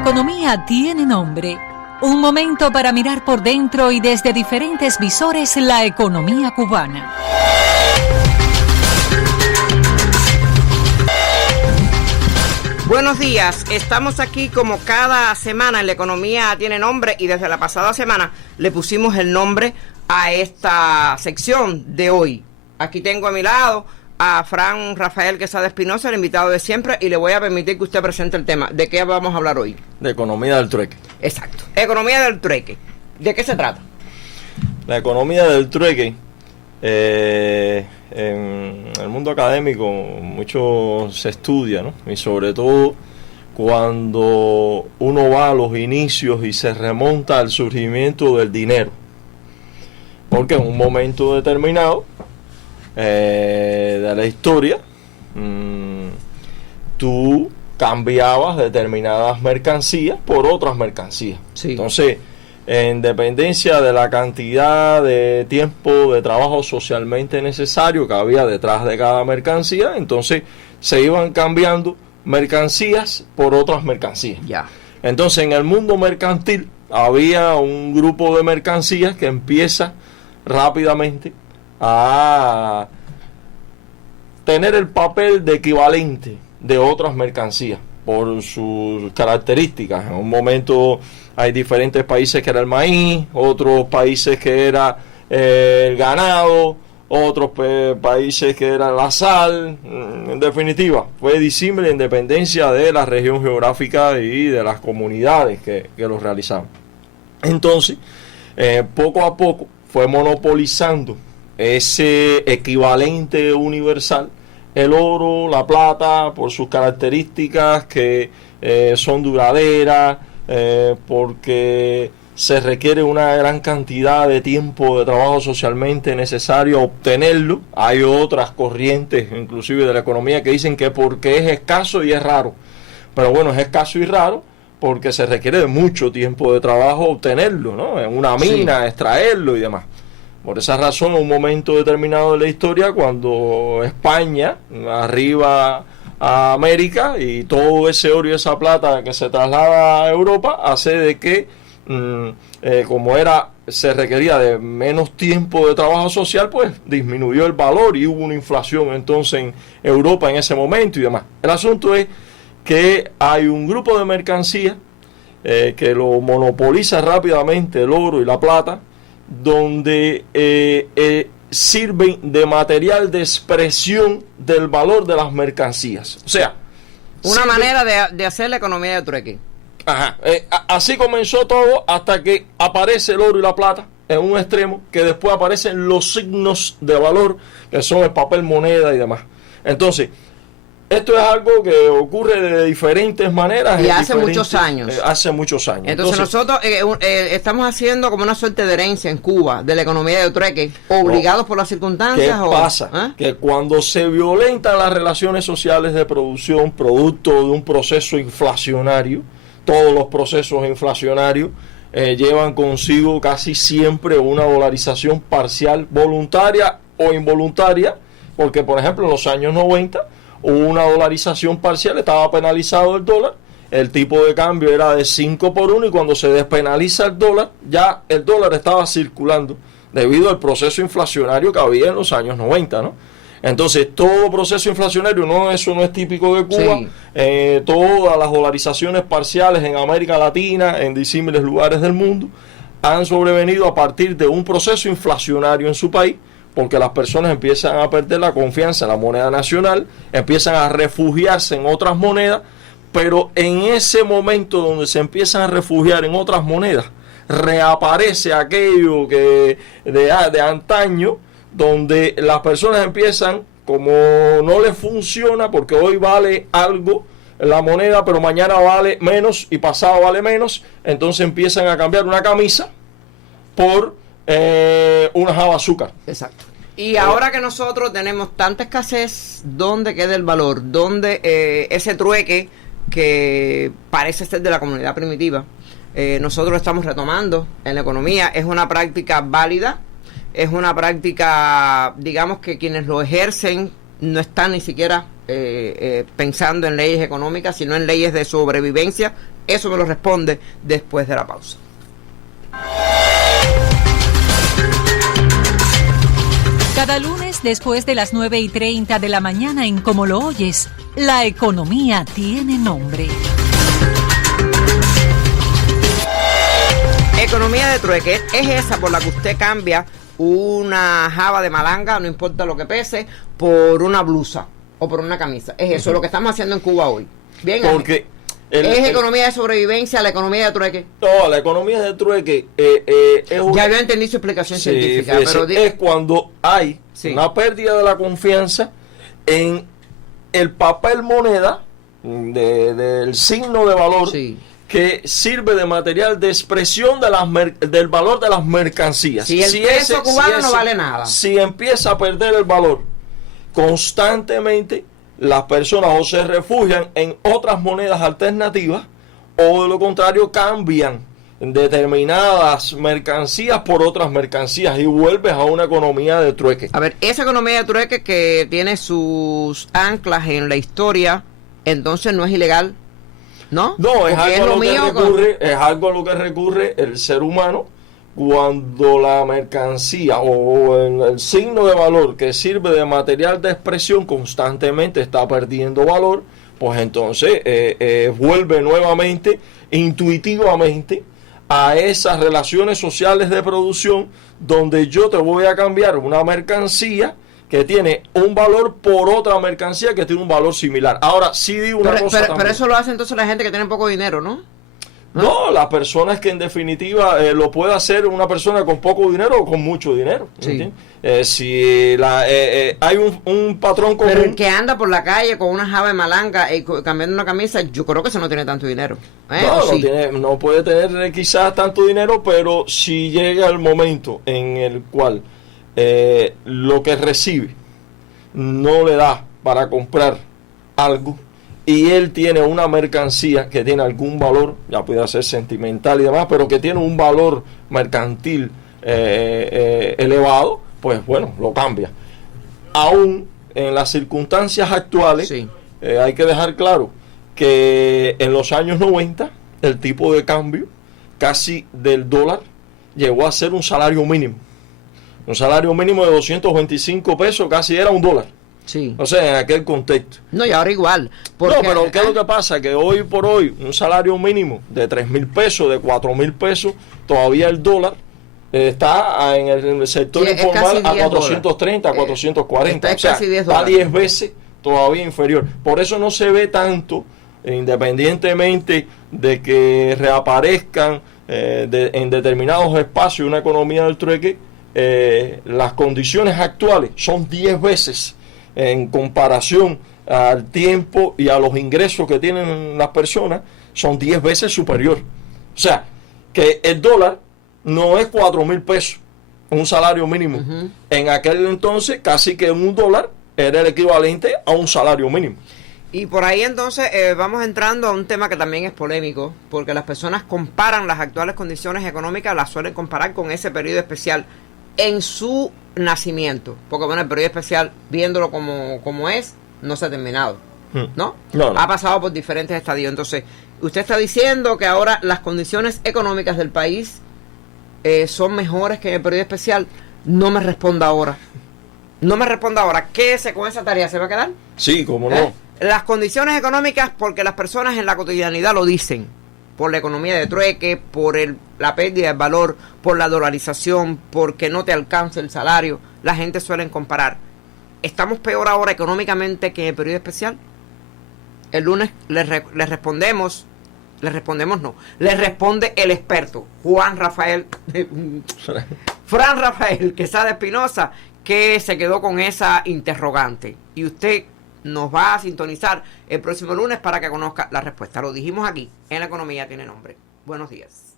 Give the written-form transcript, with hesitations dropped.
economía tiene nombre. Un momento para mirar por dentro y desde diferentes visores la economía cubana. Buenos días, estamos aquí como cada semana en La Economía Tiene Nombre y desde la pasada semana le pusimos el nombre a esta sección de hoy. Aquí tengo a mi lado a Fran Rafael Quesada Espinosa, el invitado de siempre, y le voy a permitir que usted presente el tema. ¿De qué vamos a hablar hoy? De economía del trueque. Exacto, economía del trueque. ¿De qué se trata? La economía del trueque, en el mundo académico mucho se estudia, ¿no? Y sobre todo cuando uno va a los inicios y se remonta al surgimiento del dinero. Porque en un momento determinado de la historia, tú cambiabas determinadas mercancías por otras mercancías. Sí. Entonces, en dependencia de la cantidad de tiempo de trabajo socialmente necesario que había detrás de cada mercancía, entonces se iban cambiando mercancías por otras mercancías. Ya. Entonces, en el mundo mercantil había un grupo de mercancías que empieza rápidamente a tener el papel de equivalente de otras mercancías por sus características. En un momento hay diferentes países que era el maíz, otros países que era el ganado, otros países que era la sal. En definitiva, fue disímil en dependencia de la región geográfica y de las comunidades que lo realizaban. Entonces, poco a poco fue monopolizando ese equivalente universal, el oro, la plata, por sus características que son duraderas, porque se requiere una gran cantidad de tiempo de trabajo socialmente necesario obtenerlo. Hay otras corrientes, inclusive de la economía, que dicen que porque es escaso y es raro. Pero bueno, es escaso y raro porque se requiere de mucho tiempo de trabajo obtenerlo, ¿no? En una mina, sí, extraerlo y demás. Por esa razón, en un momento determinado de la historia, cuando España arriba a América y todo ese oro y esa plata que se traslada a Europa, hace de que, como se requería de menos tiempo de trabajo social, pues disminuyó el valor y hubo una inflación entonces en Europa en ese momento y demás. El asunto es que hay un grupo de mercancías que lo monopoliza rápidamente, el oro y la plata, donde sirven de material de expresión del valor de las mercancías. O sea, una manera de hacer la economía de trueque. Ajá. Así comenzó todo hasta que aparece el oro y la plata en un extremo, que después aparecen los signos de valor, que son el papel moneda y demás. Entonces, esto es algo que ocurre de diferentes maneras. Y hace muchos años. Hace muchos años. Entonces nosotros estamos haciendo como una suerte de herencia en Cuba de la economía de trueque, obligados por las circunstancias. ¿Qué pasa? Que cuando se violentan las relaciones sociales de producción, producto de un proceso inflacionario, todos los procesos inflacionarios llevan consigo casi siempre una dolarización parcial, voluntaria o involuntaria, porque por ejemplo en los años 90 hubo una dolarización parcial, estaba penalizado el dólar, el tipo de cambio era de 5 por 1 y cuando se despenaliza el dólar, ya el dólar estaba circulando debido al proceso inflacionario que había en los años 90, ¿no? Entonces, todo proceso inflacionario, eso no es típico de Cuba. Sí. Todas las dolarizaciones parciales en América Latina, en disímiles lugares del mundo, han sobrevenido a partir de un proceso inflacionario en su país, porque las personas empiezan a perder la confianza en la moneda nacional, empiezan a refugiarse en otras monedas, pero en ese momento donde se empiezan a refugiar en otras monedas, reaparece aquello que de antaño, donde las personas empiezan, como no les funciona, porque hoy vale algo la moneda, pero mañana vale menos y pasado vale menos, entonces empiezan a cambiar una camisa por una java azúcar. Exacto. Y ahora que nosotros tenemos tanta escasez, ¿dónde queda el valor? ¿Dónde ese trueque que parece ser de la comunidad primitiva? Nosotros lo estamos retomando en la economía. Es una práctica válida, es una práctica, digamos que quienes lo ejercen no están ni siquiera pensando en leyes económicas, sino en leyes de sobrevivencia. Eso me lo responde después de la pausa. Cada lunes después de las 9:30 de la mañana en Como lo oyes, la economía tiene nombre. Economía de trueque es esa por la que usted cambia una java de malanga, no importa lo que pese, por una blusa o por una camisa. Es eso lo que estamos haciendo en Cuba hoy. Bien, porque es economía de sobrevivencia, la economía de trueque. No, la economía de trueque es ya yo entendí su explicación científica, pero es cuando hay una pérdida de la confianza en el papel moneda del signo de valor que sirve de material de expresión de del valor de las mercancías. Si el peso cubano no vale nada. Si empieza a perder el valor constantemente, las personas o se refugian en otras monedas alternativas o de lo contrario cambian determinadas mercancías por otras mercancías y vuelves a una economía de trueque. A ver, esa economía de trueque que tiene sus anclas en la historia, entonces no es ilegal, ¿no? No, es algo a lo que recurre el ser humano cuando la mercancía o el signo de valor que sirve de material de expresión constantemente está perdiendo valor, pues entonces vuelve nuevamente intuitivamente a esas relaciones sociales de producción donde yo te voy a cambiar una mercancía que tiene un valor por otra mercancía que tiene un valor similar. Ahora, sí digo una cosa también. Pero eso lo hace entonces la gente que tiene poco dinero, ¿no? No, las personas que en definitiva lo puede hacer una persona con poco dinero o con mucho dinero. Sí. Si hay un patrón común. Pero el que anda por la calle con una java de malanga cambiando una camisa, yo creo que ese no tiene tanto dinero. No puede tener quizás tanto dinero, pero si llega el momento en el cual lo que recibe no le da para comprar algo, y él tiene una mercancía que tiene algún valor, ya puede ser sentimental y demás, pero que tiene un valor mercantil elevado, pues bueno, lo cambia. Aún en las circunstancias actuales, hay que dejar claro que en los años 90 el tipo de cambio casi del dólar llegó a ser un salario mínimo. Un salario mínimo de 225 pesos casi era un dólar. Sí. O sea, en aquel contexto. No, y ahora igual. Porque, no, pero ¿qué es lo que pasa? Que hoy por hoy, un salario mínimo de 3,000 pesos, de 4,000 pesos, todavía el dólar está en el sector informal a 430, a 440. Está casi 10 está 10 veces todavía inferior. Por eso no se ve tanto, independientemente de que reaparezcan en determinados espacios una economía del trueque, las condiciones actuales son 10 veces en comparación al tiempo y a los ingresos que tienen las personas, son 10 veces superior. O sea, que el dólar no es 4,000 pesos, un salario mínimo. En aquel entonces, casi que un dólar era el equivalente a un salario mínimo. Y por ahí entonces vamos entrando a un tema que también es polémico, porque las personas comparan las actuales condiciones económicas, las suelen comparar con ese periodo especial en su nacimiento, porque bueno, el periodo especial, viéndolo como es, no se ha terminado, ¿no? No. Ha pasado por diferentes estadios. Entonces, usted está diciendo que ahora las condiciones económicas del país son mejores que en el periodo especial. No me responda ahora. Quédese con esa tarea, ¿se va a quedar? Sí, cómo no. Las condiciones económicas, porque las personas en la cotidianidad lo dicen, por la economía de trueque, por la pérdida de valor, por la dolarización, porque no te alcanza el salario, la gente suele comparar. ¿Estamos peor ahora económicamente que en el periodo especial? El lunes le responde el experto, Fran Rafael Quesada Espinosa, que se quedó con esa interrogante. Y usted nos va a sintonizar el próximo lunes para que conozca la respuesta. Lo dijimos aquí, en La Economía Tiene Nombre. Buenos días.